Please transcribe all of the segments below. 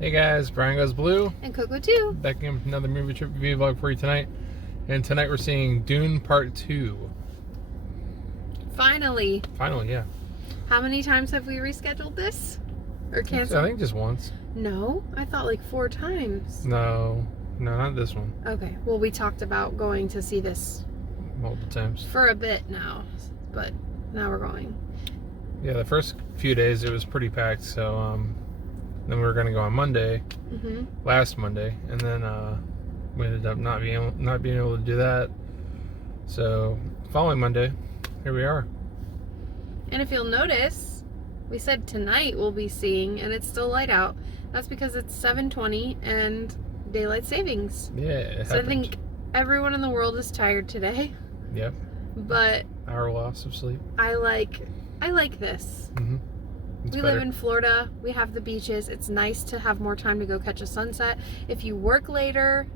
Hey guys, Brian Goes Blue. And Coco too. Back in with another movie trip review vlog for you tonight. And tonight we're seeing Dune Part 2. Finally, yeah. how many times have we rescheduled this? Or canceled? I think just once. No, I thought like 4 times. No, not this one. Okay, well we talked about going to see this Multiple times. for a bit now, but now we're going. Yeah, the first few days it was pretty packed, so then we were going to go on Monday, last Monday, and then we ended up not being able to do that. So following Monday, here we are. And if you'll notice, we said tonight we'll be seeing, and it's still light out. That's because it's 7:20 and daylight savings. Yeah, it So happened. I think everyone in the world is tired today. Yep. But Hour loss of sleep. I like this. We live in Florida. We have the beaches. It's nice to have more time to go catch a sunset. If you work later,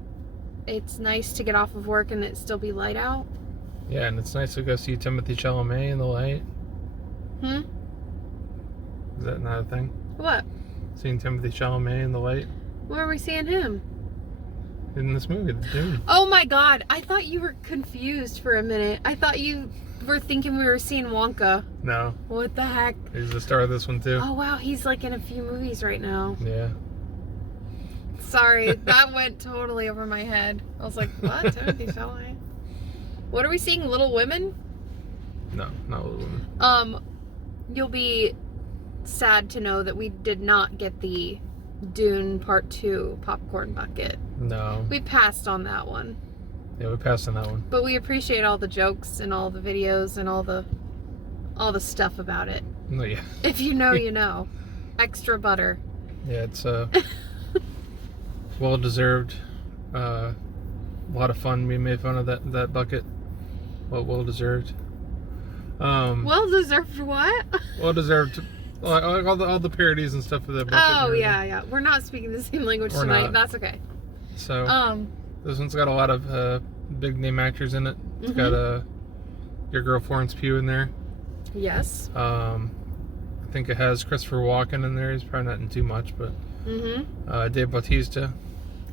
it's nice to get off of work and it still be light out. Yeah, and it's nice to go see Timothy Chalamet in the light. Is that not a thing? What? Seeing Timothy Chalamet in the light? Where are we seeing him? In this movie, The Dune. Oh my god, I thought you were confused for a minute. I thought you were thinking we were seeing Wonka. No. What the heck? He's the star of this one too. Oh wow, he's like in a few movies right now. Yeah. Sorry, that went totally over my head. I was like, what? Timothy Chalamet? What are we seeing? Little Women? No, not Little Women. You'll be sad to know that we did not get the Dune Part 2 popcorn bucket. No. We passed on that one. Yeah, we passed on that one. But we appreciate all the jokes and all the videos and all the stuff about it. No, yeah. If you know, you know. Extra butter. Yeah, it's well deserved. A lot of fun. We made fun of that bucket. Well deserved. Well deserved what? Well deserved. Like all the parodies and stuff of the bucket. Oh yeah. We're not speaking the same language We're tonight. not. That's okay. So this one's got a lot of big name actors in it. It's got your girl Florence Pugh in there. Yes. I think it has Christopher Walken in there. He's probably not in too much, but Dave Bautista.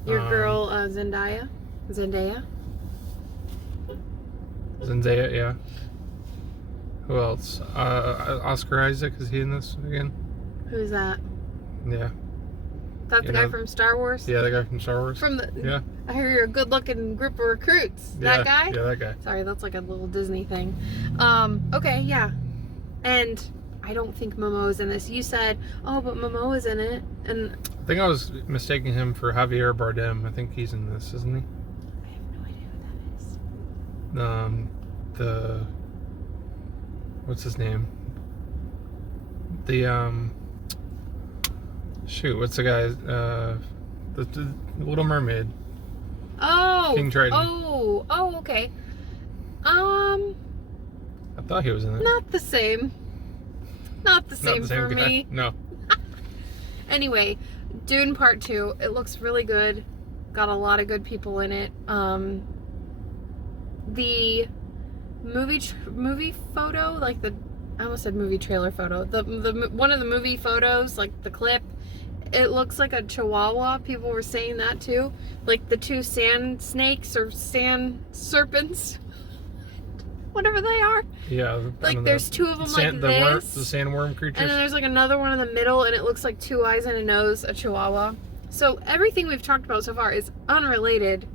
Your girl Zendaya. Zendaya, yeah. Who else? Oscar Isaac, is he in this again? Who's that? Yeah. That's the guy from Star Wars? Yeah, the guy from Star Wars. Yeah. I hear you're a good-looking group of recruits. That guy? Yeah, that guy. Sorry, that's like a little Disney thing. Okay, yeah. And I don't think Momoa's in this. You said, oh, but Momoa's in it. And I think I was mistaking him for Javier Bardem. I think he's in this, isn't he? I have no idea who that is. What's his name? What's the guy? The Little Mermaid. Oh. King Triton. Oh, okay. I thought he was in it. Not the same. Not the same for guy. me. No. Anyway, Dune Part 2. It looks really good. Got a lot of good people in it. The movie photo, like I almost said movie trailer photo. The one of the movie photos, like the clip, it looks like a chihuahua. People were saying that too. Like the 2 sand snakes or sand serpents. Whatever they are. Yeah. Like there's 2 of them the sandworm creatures. And then there's like another one in the middle and it looks like 2 eyes and a nose, a chihuahua. So everything we've talked about so far is unrelated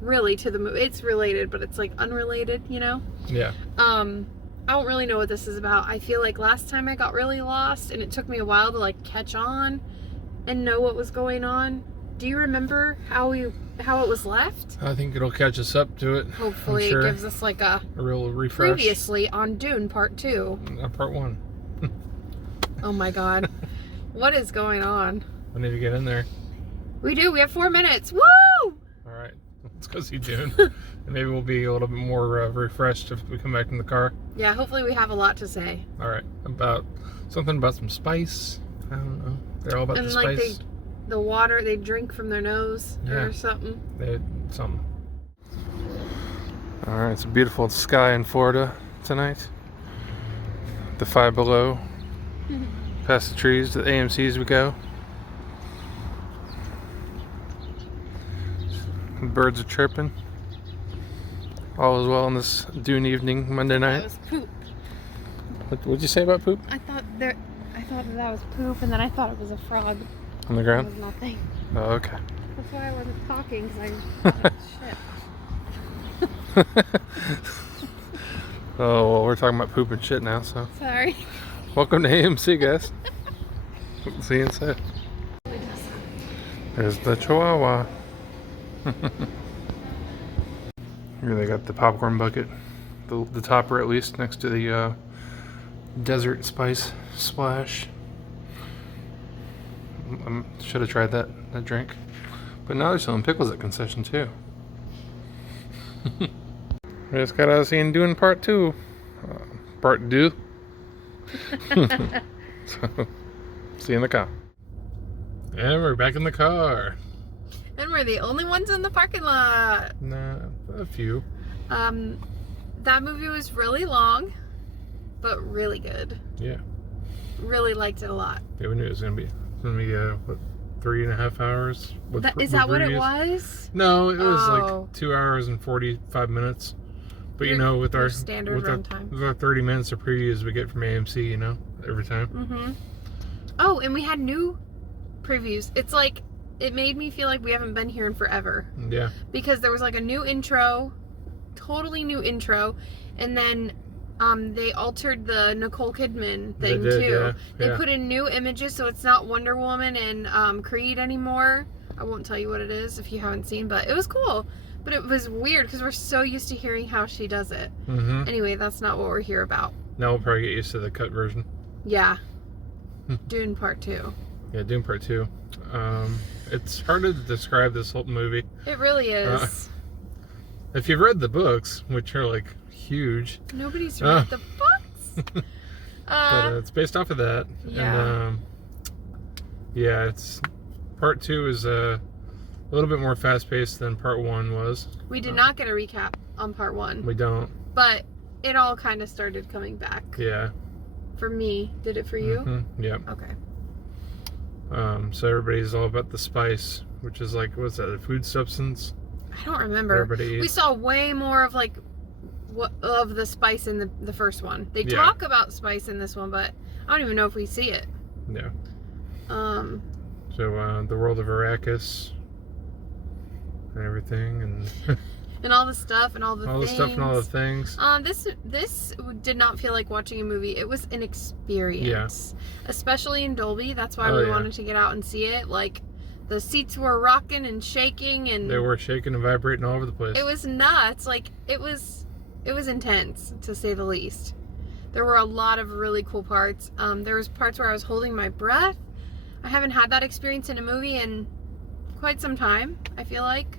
really to the movie. It's related, but it's like unrelated, you know? Yeah. I don't really know what this is about. I feel like last time I got really lost and it took me a while to like catch on and know what was going on. Do you remember how it was left? I think it'll catch us up to it. Hopefully it gives us like a real refresh. Previously on Dune Part 2. Part 1. Oh my god. What is going on? We need to get in there. We do. We have 4 minutes. Woo! All right. Let's go see Dune. And maybe we'll be a little bit more refreshed if we come back in the car. Yeah, hopefully we have a lot to say. All right. Something about some spice. I don't know. They're all about the spice. The water they drink from their nose or something. Something. All right. It's a beautiful sky in Florida tonight. The 5 Below. Past the trees to the AMC's we go. Birds are chirping. All is well on this Dune evening, Monday night. That was poop. What'd you say about poop? I thought that was poop, and then I thought it was a frog. On the It ground? was nothing. Oh, okay. That's why I wasn't talking, because I thought it was shit. Oh, well, we're talking about poop and shit now, so. Sorry. Welcome to AMC, guys. See you inside. There's the Chihuahua. Here they got the popcorn bucket, the topper at least, next to the desert spice splash. Should have tried that drink. But now they're selling pickles at concession too. We just got out of seeing Dune Part 2. Part 2. So, see you in the car. And we're back in the car. And we're the only ones in the parking lot. Nah, a few. That movie was really long, but really good. Yeah. Really liked it a lot. Yeah, we knew it was gonna be what, 3.5 hours? Is that what it reviews? was? No, it was Oh. like 2 hours and 45 minutes. But with Your our standard runtime. with our 30 minutes of previews we get from AMC, every time. Mm-hmm. Oh, and we had new previews. It's like, it made me feel like we haven't been here in forever. Yeah. Because there was like a new intro, totally new intro, and then they altered the Nicole Kidman thing They did, too. yeah, They yeah. put in new images, so it's not Wonder Woman and Creed anymore. I won't tell you what it is if you haven't seen, but it was cool. But it was weird because we're so used to hearing how she does it. Mm-hmm. Anyway, that's not what we're here about. Now we'll probably get used to the cut version. Yeah. Dune Part 2. Yeah, Dune Part 2. It's hard to describe this whole movie. It really is. If you've read the books, which are like huge, Nobody's read the books. but it's based off of that. Yeah. And it's Part 2 is a little bit more fast-paced than Part 1 was. We did not get a recap on Part 1. We don't. But it all kind of started coming back. Yeah. For me. Did it for you? Mm-hmm. Yeah. Okay. So everybody's all about the spice, which is like, what's that, a food substance? I don't remember. Everybody eats. We saw way more of like of the spice in the first one. They Yeah. talk about spice in this one, but I don't even know if we see it. Yeah. Um, So the world of Arrakis and everything, and and all the stuff and all the all the things. stuff and all the things. This did not feel like watching a movie. It was an experience. Especially in Dolby. That's why we wanted to get out and see it. Like, the seats were rocking and shaking, and They were shaking and vibrating all over the place. it was nuts. Like, it was intense, to say the least. There were a lot of really cool parts. There was parts where I was holding my breath. I haven't had that experience in a movie in quite some time, I feel like.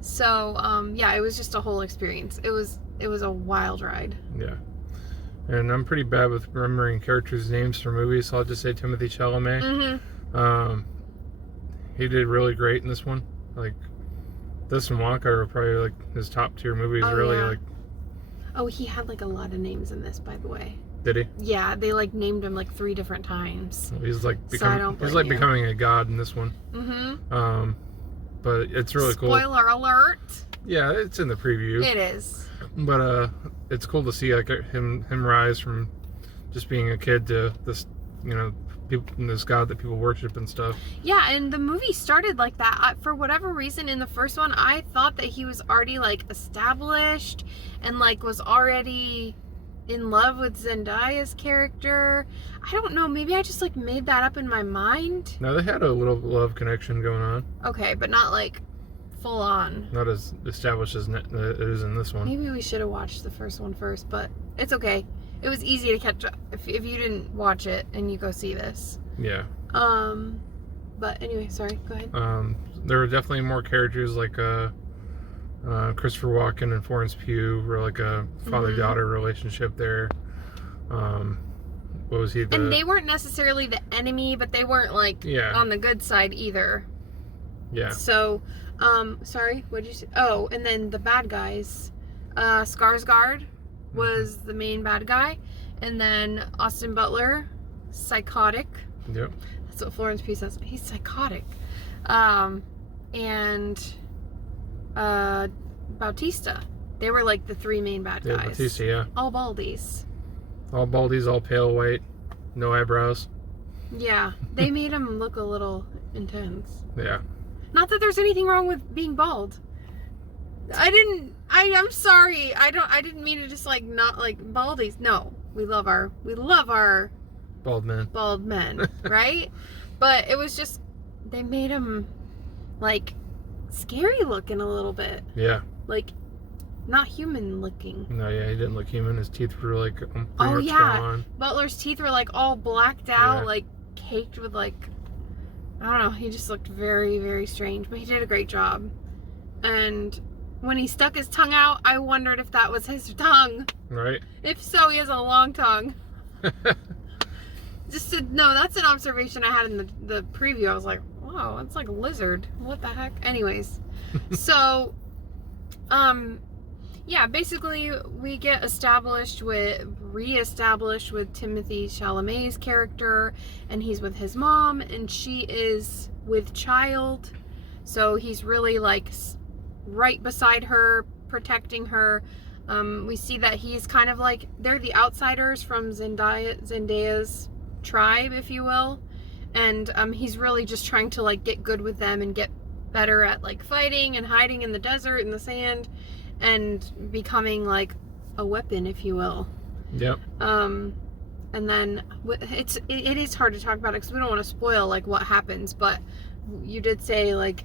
So, it was just a whole experience. It was a wild ride. Yeah. And I'm pretty bad with remembering characters' names for movies, so I'll just say Timothée Chalamet. Mm-hmm. He did really great in this one. Like, this and Wonka are probably like his top tier movies. Oh, Really, yeah. like. Oh, he had like a lot of names in this, by the way. Did he? Yeah, they like named him like 3 different times. He's like So I don't blame you. becoming a god in this one. Mm-hmm. But it's really cool. Spoiler alert. Yeah, it's in the preview. It is. But it's cool to see like him rise from just being a kid to this, this god that people worship and stuff. Yeah, and the movie started like that. For whatever reason, in the first one, I thought that he was already like established and like was already in love with Zendaya's character. I don't know. Maybe I just like made that up in my mind. Now they had a little love connection going on. Okay, but not like full on. Not as established as it is in this one. Maybe we should have watched the first one first, but it's okay. It was easy to catch up if you didn't watch it and you go see this. Yeah. But anyway, sorry. Go ahead. There were definitely more characters like Christopher Walken and Florence Pugh were like a father-daughter relationship there. What was he? And they weren't necessarily the enemy, but they weren't like on the good side either. Yeah. So, sorry, what did you say? Oh, and then the bad guys. Skarsgård was the main bad guy. And then Austin Butler, psychotic. Yep. That's what Florence Pugh says. He's psychotic. And Bautista. They were like the 3 main bad guys. Yeah, Bautista, yeah. All baldies. All baldies, all pale white, no eyebrows. Yeah, they made him look a little intense. Yeah. Not that there's anything wrong with being bald. I'm sorry. I didn't mean to just like not like baldies. No. We love our Bald men, right? But it was just they made him like scary looking a little bit. Yeah. Like not human looking. No, yeah, he didn't look human. His teeth were like pretty much gone. Butler's teeth were like all blacked out, Yeah. like caked with like I don't know. He just looked very, very strange, but he did a great job. And when he stuck his tongue out, I wondered if that was his tongue. Right. If so, he has a long tongue. No, that's an observation I had in the preview. I was like, wow, it's like a lizard. What the heck? Anyways, so, yeah, basically we get re-established with Timothée Chalamet's character, and he's with his mom, and she is with child. So he's really like right beside her, protecting her. We see that he's kind of like, they're the outsiders from Zendaya's tribe, if you will. And he's really just trying to like get good with them and get better at like fighting and hiding in the desert, in the sand, and becoming like a weapon, if you will. Yep. And then it is hard to talk about it because we don't want to spoil like what happens, but you did say like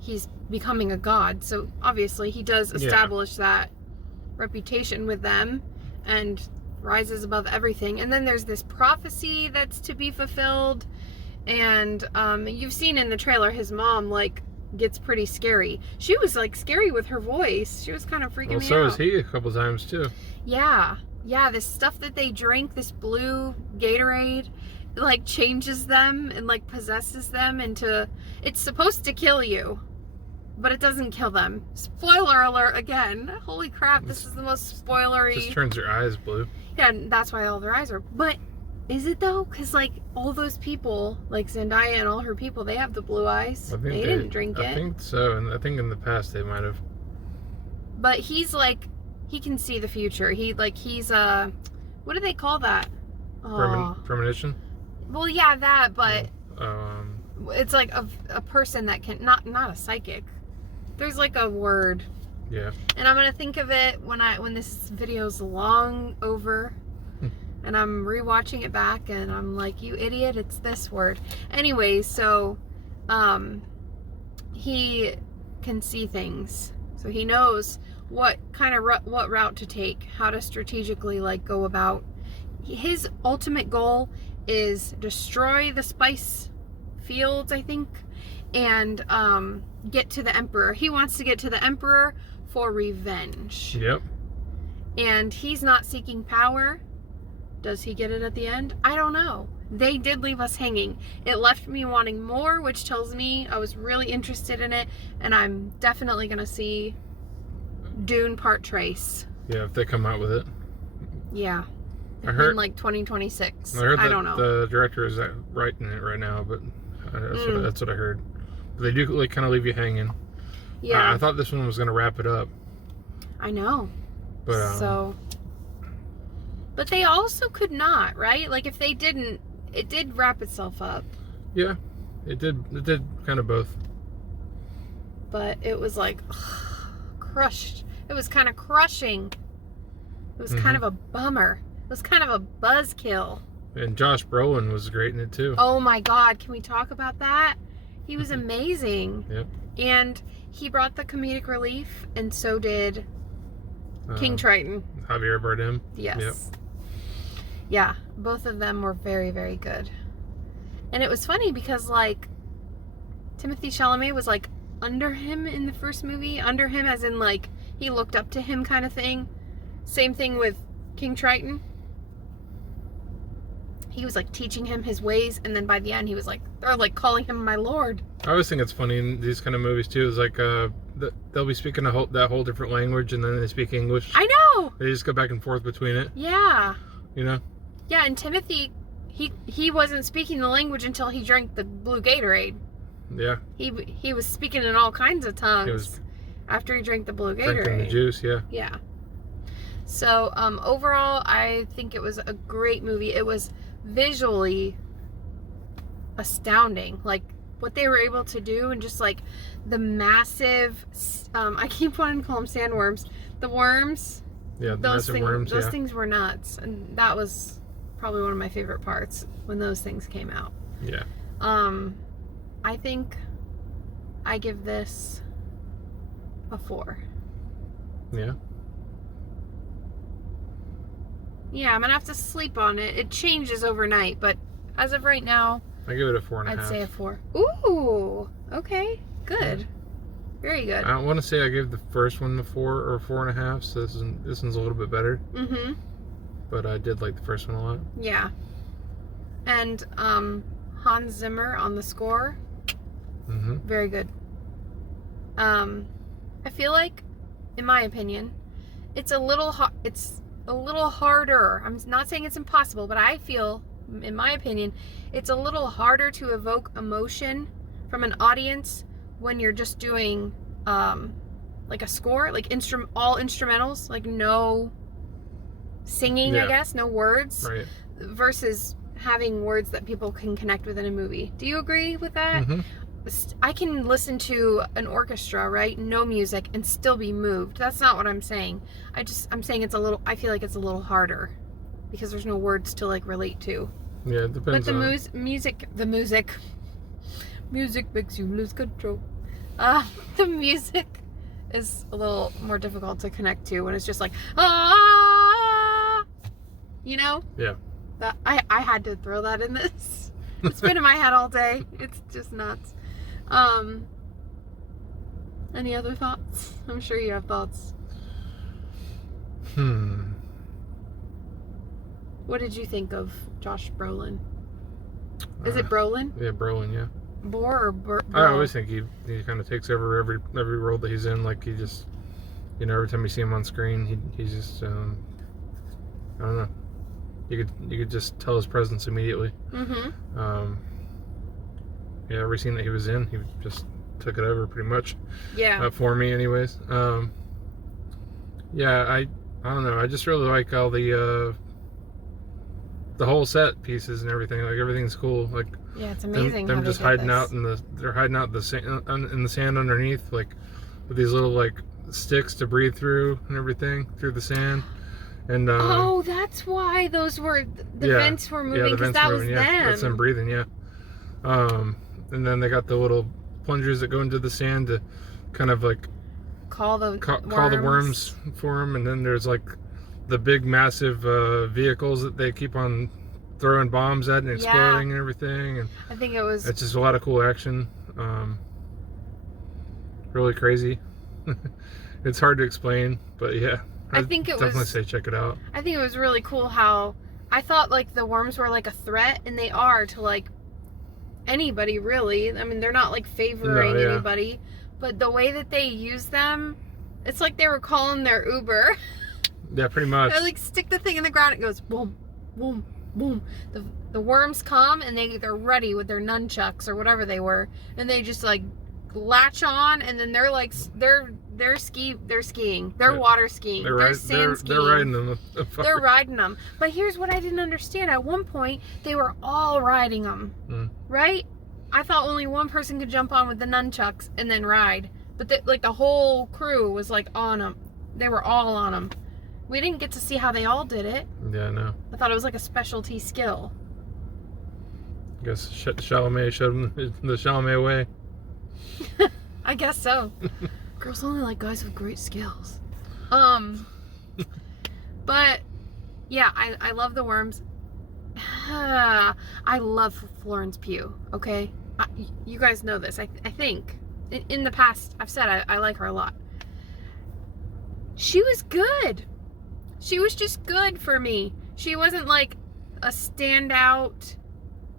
he's becoming a god, so obviously he does establish that reputation with them and rises above everything. And then there's this prophecy that's to be fulfilled, and you've seen in the trailer his mom like gets pretty scary. She was like scary with her voice. She was kind of freaking me out. So was he a couple times too. Yeah, this stuff that they drink, this blue Gatorade, like changes them and like possesses them into, it's supposed to kill you, but it doesn't kill them. Spoiler alert again. Holy crap, this is the most spoilery. Just turns your eyes blue. Yeah, and that's why all their eyes are. But is it though? Because like all those people, like Zendaya and all her people, they have the blue eyes. They didn't drink it. I think so, and I think in the past they might have. But he's like, he can see the future. He's what do they call that? Premonition? Well, yeah, that, but it's like a person that can, not a psychic. There's like a word. Yeah. And I'm gonna think of it when this video's long over, and I'm rewatching it back, and I'm like, you idiot, it's this word. Anyways, so he can see things, so he knows what route to take, how to strategically like go about. His ultimate goal is destroy the spice fields, I think, and get to the Emperor. He wants to get to the Emperor for revenge. Yep. And he's not seeking power. Does he get it at the end? I don't know. They did leave us hanging. It left me wanting more, which tells me I was really interested in it, and I'm definitely gonna see Dune Part Trace. Yeah, if they come out with it. Yeah. I heard in like 2026. I heard that don't know. the director is writing it right now, but that's what I heard. But they do like kind of leave you hanging. Yeah. I thought this one was going to wrap it up. I know. But but they also could not, right? Like if they didn't, it did wrap itself up. Yeah, it did. It did kind of both. But it was like crushed. It was kind of crushing. It was kind of a bummer. It was kind of a buzzkill. And Josh Brolin was great in it too. Oh my God, can we talk about that? He was amazing. Yep. And he brought the comedic relief, and so did King Triton. Javier Bardem. Yes. Yep. Yeah, both of them were very, very good. And it was funny because like Timothée Chalamet was like under him in the first movie. Under him as in like he looked up to him kind of thing. Same thing with King Triton. He was like teaching him his ways, and then by the end he was like, they're like calling him my lord. I always think it's funny in these kind of movies too. Is like they'll be speaking that whole different language, and then they speak English. I know. They just go back and forth between it. Yeah. You know. Yeah, and Timothy, he wasn't speaking the language until he drank the blue Gatorade. Yeah. He was speaking in all kinds of tongues. after he drank the blue Drinking Gatorade. the juice, yeah. Yeah. So, overall, I think it was a great movie. It was visually astounding. Like, what they were able to do, and just, like, the massive, I keep wanting to call them sandworms. The worms. Yeah, those worms, those things were nuts. And that was probably one of my favorite parts, when those things came out. Yeah. I think I give this a 4. Yeah. Yeah, I'm gonna have to sleep on it. It changes overnight, but as of right now, I give it a 4.5. I'd say a 4. Ooh, okay, good, very good. I want to say I gave the first one a 4 or 4.5, so this one's a little bit better. Mm-hmm. But I did like the first one a lot. Yeah, and Hans Zimmer on the score, very good. I feel like, in my opinion, it's a little harder. I'm not saying it's impossible, but I feel, in my opinion, it's a little harder to evoke emotion from an audience when you're just doing like a score, like all instrumentals, like no singing, I guess, no words, right, versus having words that people can connect with in a movie. Do you agree with that? I can listen to an orchestra, right? No music, and still be moved. That's not what I'm saying. I'm saying I feel like it's a little harder because there's no words to like relate to. Yeah, it depends. But the music makes you lose control. The music is a little more difficult to connect to when it's just like, you know? Yeah. I had to throw that in this. It's been in my head all day. It's just nuts. Any other thoughts? I'm sure you have thoughts. What did you think of Josh Brolin? Is it Brolin? Yeah, Brolin, yeah. Or I always think he kind of takes over every role that he's in. Like, he just, every time you see him on screen, he's just, I don't know. You could just tell his presence immediately. Yeah, every scene that he was in, he just took it over pretty much. Yeah. For me, anyways. Yeah, I don't know. I just really like all the whole set pieces and everything. Like, everything's cool. Like, yeah, it's amazing. Them how just they hiding did this. out they're hiding out in the sand underneath, like with these little like sticks to breathe through and everything through the sand. And oh, that's why those were the vents were moving, because that was them. That's them breathing. Yeah. And then they got the little plungers that go into the sand to kind of like call the worms for them. And then there's like the big massive vehicles that they keep on throwing bombs at and exploding and everything. And I think it's just a lot of cool action. Really crazy. It's hard to explain, but yeah, I'd definitely say check it out. I think it was really cool how I thought like the worms were like a threat, and they are to like anybody really. I mean, they're not like favoring anybody, but the way that they use them, it's like they were calling their Uber. Yeah, pretty much. They like stick the thing in the ground, it goes boom, boom, boom. The worms come and they're ready with their nunchucks or whatever they were, and they just like latch on, and then they're like they're skiing, they're water skiing, they're sand skiing, they're riding them. They're riding them. But here's what I didn't understand. At one point, they were all riding them, right? I thought only one person could jump on with the nunchucks and then ride, but the whole crew was like on them. They were all on them. We didn't get to see how they all did it. Yeah, no. I thought it was like a specialty skill. I guess Chalamet showed them the Chalamet way. I guess so. Girls only like guys with great skills. But yeah, I love the worms. I love Florence Pugh. Okay, you guys know this. I think in the past I've said I like her a lot. She was good. She was just good for me. She wasn't like a standout.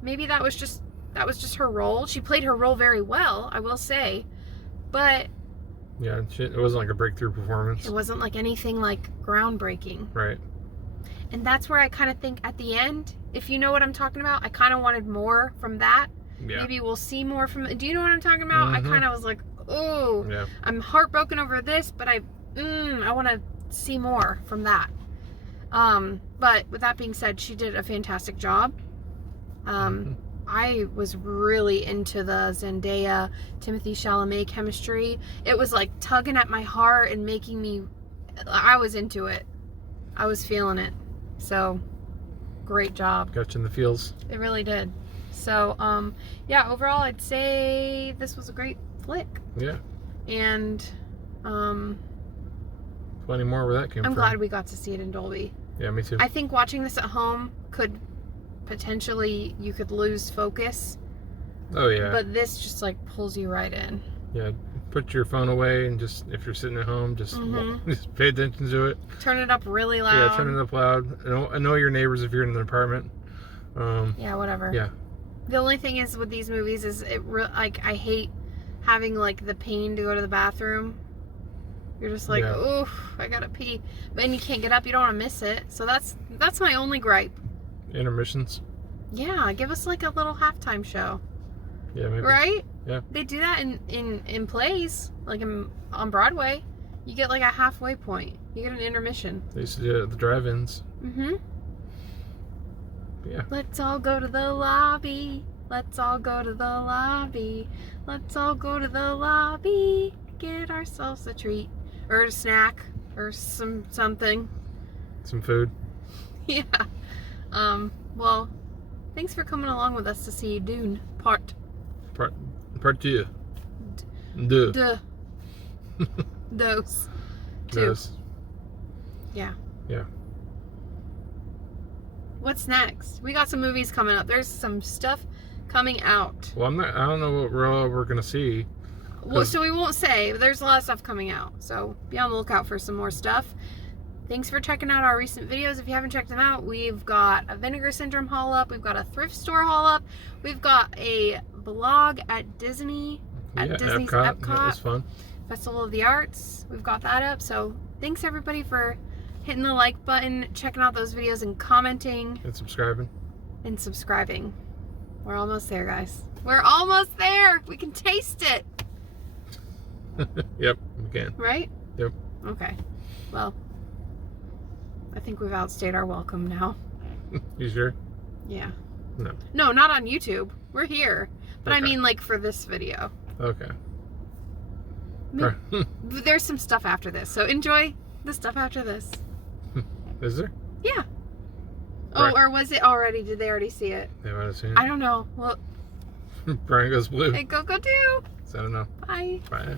Maybe that was just her role. She played her role very well, I will say. But yeah, it wasn't like a breakthrough performance. It wasn't like anything like groundbreaking. Right. And that's where I kind of think at the end, if you know what I'm talking about, I kind of wanted more from that. Yeah. Maybe we'll see more from. Do you know what I'm talking about? I kind of was like, ooh, Yeah. I'm heartbroken over this, but I want to see more from that. But with that being said, she did a fantastic job. I was really into the Zendaya, Timothée Chalamet chemistry. It was like tugging at my heart and making me, I was into it. I was feeling it. So, great job. Got you in the feels. It really did. So, yeah, overall, I'd say this was a great flick. Yeah. And, Plenty more where that came I'm from. glad we got to see it in Dolby. Yeah, me too. I think watching this at home could potentially, you could lose focus. Oh, yeah. But this just like pulls you right in. Yeah, put your phone away and just, if you're sitting at home, just just pay attention to it. Turn it up really loud. Yeah, turn it up loud. I know your neighbors if you're in an apartment. Yeah, whatever. Yeah. The only thing is with these movies is like I hate having like the pain to go to the bathroom. You're just like, oof, I gotta pee. But then you can't get up, you don't want to miss it. So that's my only gripe. Intermissions. Yeah, give us like a little halftime show. Yeah, maybe. Right? Yeah. They do that in plays, like on Broadway. You get like a halfway point. You get an intermission. They used to do it at the drive-ins. Yeah. Let's all go to the lobby. Let's all go to the lobby. Let's all go to the lobby. Get ourselves a treat. Or a snack. Or something. Some food. Yeah. Well, thanks for coming along with us to see Dune Part 2. Deux. Dose 2. Dose. Yeah. Yeah. What's next? We got some movies coming up. There's some stuff coming out. Well, I don't know what we're gonna see. Well, so we won't say. But there's a lot of stuff coming out. So be on the lookout for some more stuff. Thanks for checking out our recent videos. If you haven't checked them out, we've got a Vinegar Syndrome haul up. We've got a thrift store haul up. We've got a vlog at Disney's Epcot. That was fun. Festival of the Arts. We've got that up. So thanks everybody for hitting the like button, checking out those videos, and commenting. And subscribing. And subscribing. We're almost there, guys. We're almost there. We can taste it. Yep, we can. Right? Yep. Okay. Well, I think we've outstayed our welcome now. You sure? Yeah. No. No, not on YouTube. We're here. But Okay. I mean, like, for this video. Okay. There's some stuff after this. So enjoy the stuff after this. Is there? Yeah. Right. Oh, or was it already? Did they already see it? They might have seen it. I don't know. Well, Brian Goes Blue. hey, go do. So I don't know. Bye. Bye.